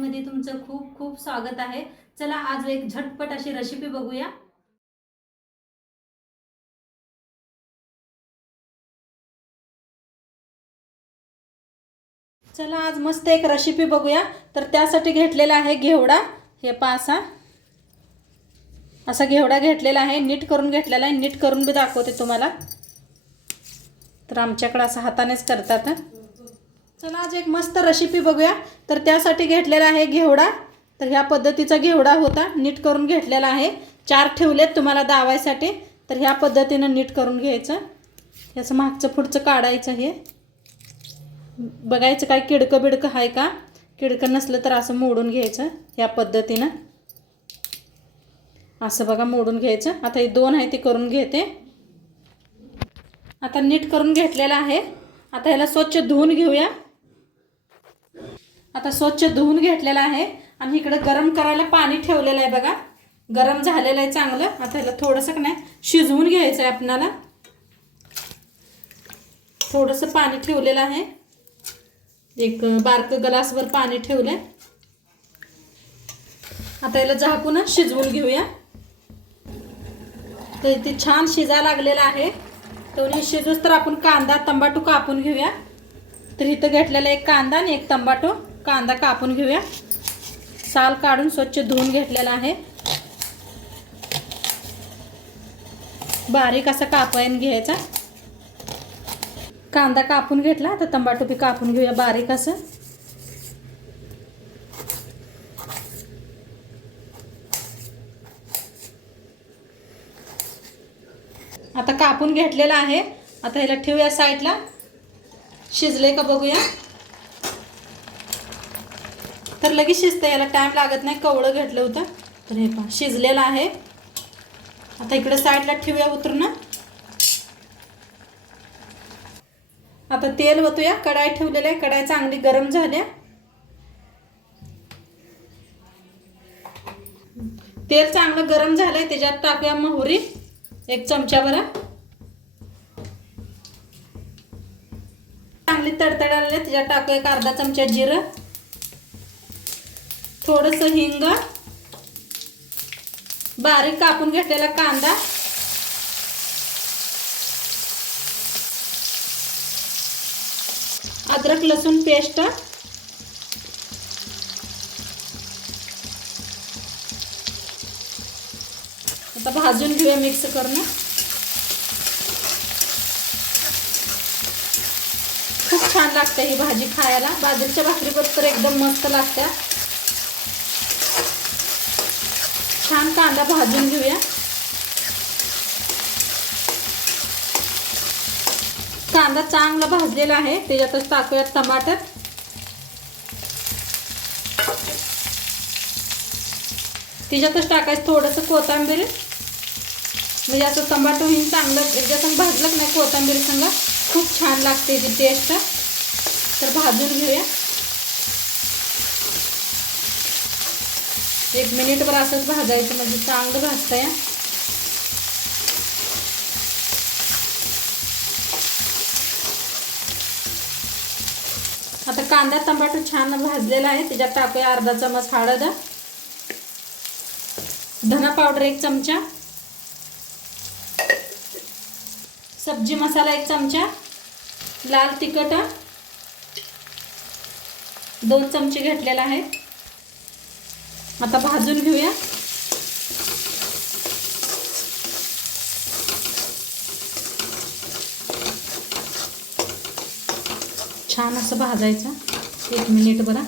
मध्ये तुमचं खूप खूप स्वागत आहे। चला आज एक झटपट अशी रेसिपी बघूया। चला आज मस्त एक रेसिपी बघूया। तर त्यासाठी घेतलेला आहे घेवडा। हे पासा असा घेवडा घेतलेला आहे, नीट करून घेतलेला आहे। नीट करून मी दाखवते तुम्हाला। तर आमच्याकडे असं हातानेच करतात। चला आज एक मस्त रेसिपी बघूया। तर त्यासाठी घेतलेला आहे घेवडा। तर ह्या पद्धतीचा घेवडा होता, नीट करून घेतलेला आहे। 4 ठेवलेत तुम्हाला दावायसाठी। तर ह्या पद्धतीने नीट करून घ्यायचं। याचं मागचं पुढचं काढायचं, हे बघायचं काय किडकं बिडकं आहे का। किडकं नसलं तर असं मोडून घ्यायचं ह्या पद्धतीने। असं बघा मोडून घ्यायचं। आता हे 2 आहे ते करून घेते। आता नीट करून घेतलेला आहे। आता ह्याला स्वच्छ धुवून घेऊया। आता स्वच्छ धुवून घेतलेला आहे आणि इकडे गरम करायला पाणी ठेवलेलं आहे बघा। गरम झालेलं आहे चांगलं। आता ह्याला थोडंसं नाही शिजवून घ्यायचं आहे आपल्याला। थोडंसं पाणी ठेवलेलं आहे, एक बारकं ग्लासभर पाणी ठेवलंय। आता याला झाकून शिजवून घेऊया। तर ते छान शिजायला लागलेलं आहे। तर शिजूस तर आपण कांदा टमाटो कापून घेऊया। तर इथं घेतलेला एक कांदा आणि एक टमाटो। कांदा कापून घेऊया, साल काढून स्वच्छ धुवून घेतलेला आहे। बारीक असा कापून घ्यायचा। कांदा कापून घेतला, आता टमाटो बी कापून घेऊया बारीक असं। आता कापून घेतलेला आहे। आता ह्याला ठेवूया साईडला। शिजले का बघूया। तर लगेच शिजतं, याला टाइम लागत नाही, कवळं घेतलं होतं। तर हे पहा शिजलेलं आहे। आता इकडे साईडला ठेवूया उतरून। आता तेल ओतूया। कढाई ठेवलेली आहे, कढाई चांगली गरम झाली। तेल चांगलं गरम झालंय, त्याच्यात टाकूया मोहरी 1 चमचाभर। चांगली तडतडायला त्याच्यात टाकूया 1 अर्धा चमचा जिरं, थोडंसं हिंग, बारीक कापून घेतलेला कांदा, अद्रक लसूण पेस्ट, आता भाजून घेऊया मिक्स करून। खूप छान लागते ही भाजी खायला, बाजरीच्या भाकरीबरोबर तर एकदम मस्त लागते। छान कांदा भाजून घेऊया। कांदा चांगला भाजलेला आहे, त्याच्यातच टाकूया टमाटर। त्याच्यातच टाकायचं थोडंसं कोथिंबीर, म्हणजे असं टमाटो ही चांगलं एकदा संग भाजलं की नाही कोथिंबीर संग खूप छान लागते जी टेस्ट। तर भाजून घेऊया 1 मिनिटभर असंच भाजायचं, म्हणजे चांगलं भाजतंय। आता कांदा टमाटर छान भाजलेला आहे, त्याच्यात टाकूया अर्धा चमच हळद, धना पावडर 1 चमचा, सब्जी मसाला 1 चमचा, लाल तिखट 2 चमचे घेतलेला आहे। आता भाजून घेऊया। छान असं भाजायचं 1 मिनिट बरं।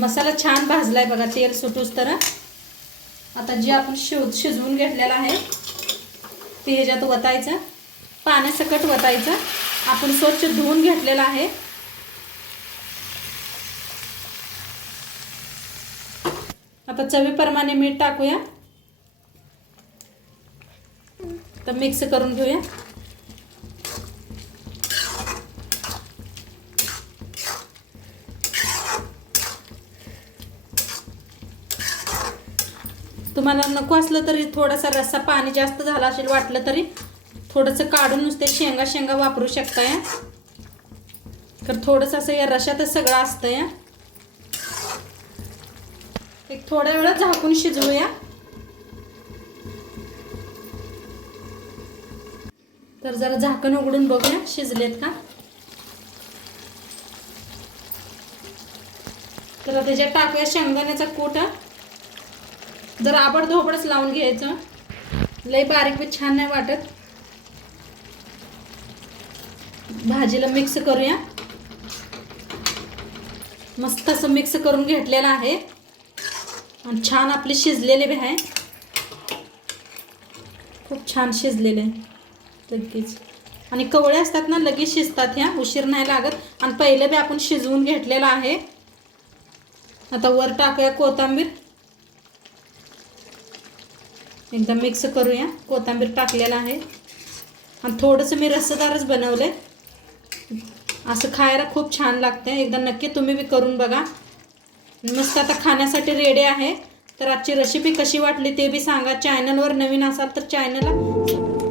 मसाला छान भाजलाय बघा, तेल सुटूस तर। आता जे आपण शिजवून घेतलेला आहे ते ह्याच्यात वतायचं, पाण्यासकट वतायचं। आपण स्वच्छ धुवून घेतलेला आहे। आता चवीप्रमाणे मीठ टाकूया, तर मिक्स करून घेऊया। तुम्हाला नको असलं तरी थोडासा रस्सा पाणी जास्त झाला असेल वाटलं तरी थोडंसं काढून नुसते शेंगा शेंगा वापरू शकता या, तर थोडंसं असं या रशातच सगळं असतं या. एक थोड्या वेळ झाकून शिजवूया. तर जरा झाकण उघडून बघूया शिजलेत का. तर त्याच्यात टाकूया शेंगदाण्याचा कूट. जरा आबडधोबडच लावून घ्यायचं, लई बारीक बी छान नाही वाटत. भाजीला मिक्स करूया. मस्त असं मिक्स करून घेतलेलं आहे आणि छान आपले शिजलेले बी आहे. खूप छान शिजलेले लगेच. आणि कवळे असतात ना लगेच शिजतात ह्या, उशीर नाही लागत. आणि पहिले बी आपण शिजवून घेतलेलं आहे. आता वर टाकूया कोथिंबीर. एकदा मिक्स करूया. कोथिंबीर टाकलेला आहे आणि थोडंसं मी रस्सेदारच बनवले. असं खायला खूप छान लागते. एकदा नक्की तुम्ही बी करून बघा. मस्त आता खाण्यासाठी रेडी आहे. तर आजची रेसिपी कशी वाटली ते बी सांगा. चॅनलवर नवीन असाल तर चॅनलला